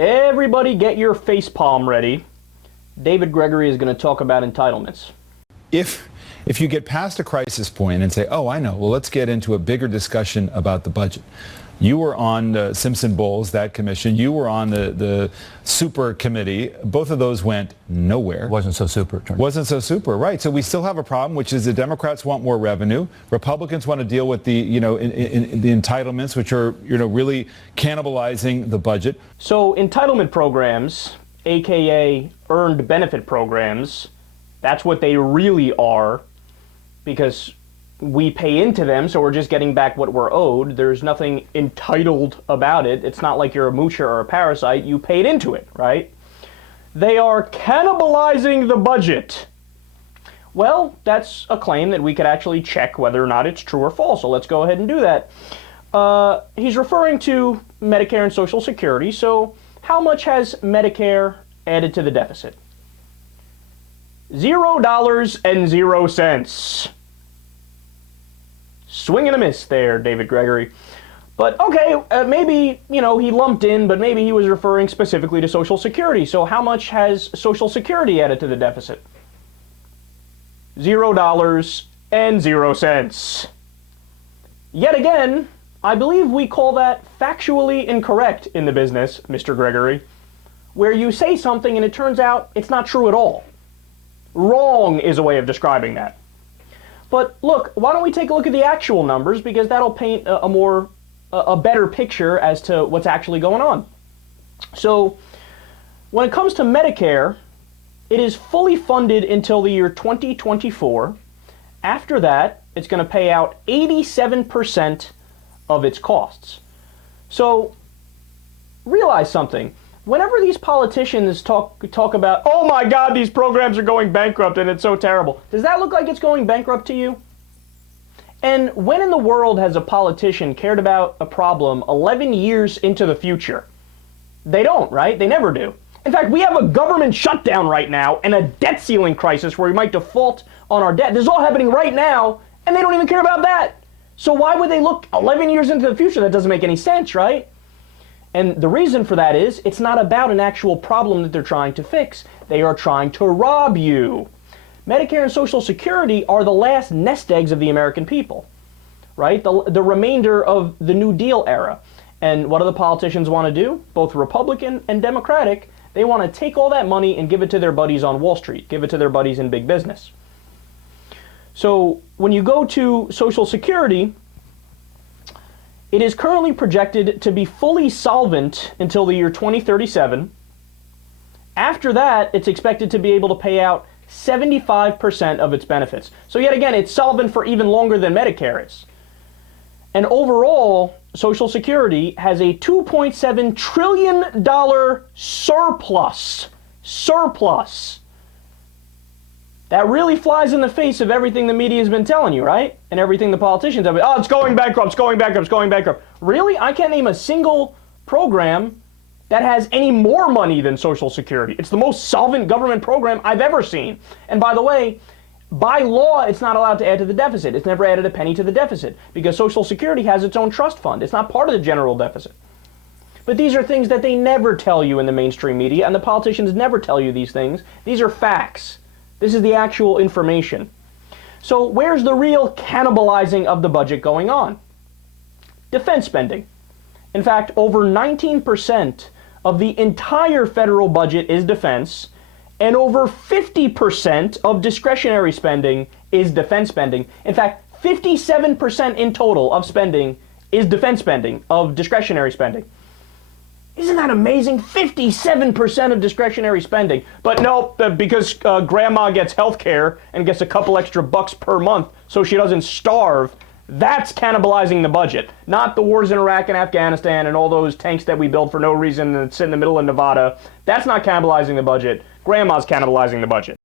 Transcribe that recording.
Everybody get your facepalm ready. David Gregory is going to talk about entitlements. If you get past a crisis point and say, oh, I know, well, let's get into a bigger discussion about the budget. You were on the Simpson-Bowles, that commission. You were on the super committee. Both of those went nowhere. Wasn't so super. Wasn't so super, right. So we still have a problem, which is the Democrats want more revenue. Republicans want to deal with the, the entitlements, which are, really cannibalizing the budget. So entitlement programs, AKA earned benefit programs, that's what they really are, because we pay into them, so we're just getting back what we're owed. There's nothing entitled about it. It's not like you're a moocher or a parasite. You paid into it, right? They are cannibalizing the budget. Well, that's a claim that we could actually check whether or not it's true or false, so let's go ahead and do that. He's referring to Medicare and Social Security, so how much has Medicare added to the deficit? $0.00. Swing and a miss there, David Gregory. But okay, maybe, he lumped in, but maybe he was referring specifically to Social Security. So how much has Social Security added to the deficit? $0.00. Yet again, I believe we call that factually incorrect in the business, Mr. Gregory, where you say something and it turns out it's not true at all. Wrong is a way of describing that. But look, why don't we take a look at the actual numbers, because that'll paint a better picture as to what's actually going on. So when it comes to Medicare, it is fully funded until the year 2024. After that, it's going to pay out 87% of its costs. So realize something. Whenever these politicians talk about, oh my God, these programs are going bankrupt and it's so terrible, does that look like it's going bankrupt to you? And when in the world has a politician cared about a problem 11 years into the future? They don't, right? They never do. In fact, we have a government shutdown right now and a debt ceiling crisis where we might default on our debt. This is all happening right now, and they don't even care about that. So why would they look 11 years into the future? That doesn't make any sense, right? And the reason for that is it's not about an actual problem that they're trying to fix. They are trying to rob you. Medicare and Social Security are the last nest eggs of the American people, right? The remainder of the New Deal era. And what do the politicians want to do? Both Republican and Democratic, they want to take all that money and give it to their buddies on Wall Street, give it to their buddies in big business. So when you go to Social Security, it is currently projected to be fully solvent until the year 2037. After that, it's expected to be able to pay out 75% of its benefits. So yet again, it's solvent for even longer than Medicare is. And overall, Social Security has a $2.7 trillion surplus. That really flies in the face of everything the media has been telling you, right? And everything the politicians have been, oh, it's going bankrupt, it's going bankrupt, it's going bankrupt. Really? I can't name a single program that has any more money than Social Security. It's the most solvent government program I've ever seen. And by the way, by law, it's not allowed to add to the deficit. It's never added a penny to the deficit because Social Security has its own trust fund. It's not part of the general deficit. But these are things that they never tell you in the mainstream media, and the politicians never tell you these things. These are facts. This is the actual information. So where's the real cannibalizing of the budget going on? Defense spending. In fact, over 19% of the entire federal budget is defense, and over 50% of discretionary spending is defense spending. In fact, 57% in total of spending is defense spending, of discretionary spending. Isn't that amazing? 57% of discretionary spending. But no, because grandma gets health care and gets a couple extra bucks per month so she doesn't starve, that's cannibalizing the budget. Not the wars in Iraq and Afghanistan and all those tanks that we build for no reason and sit in the middle of Nevada. That's not cannibalizing the budget. Grandma's cannibalizing the budget.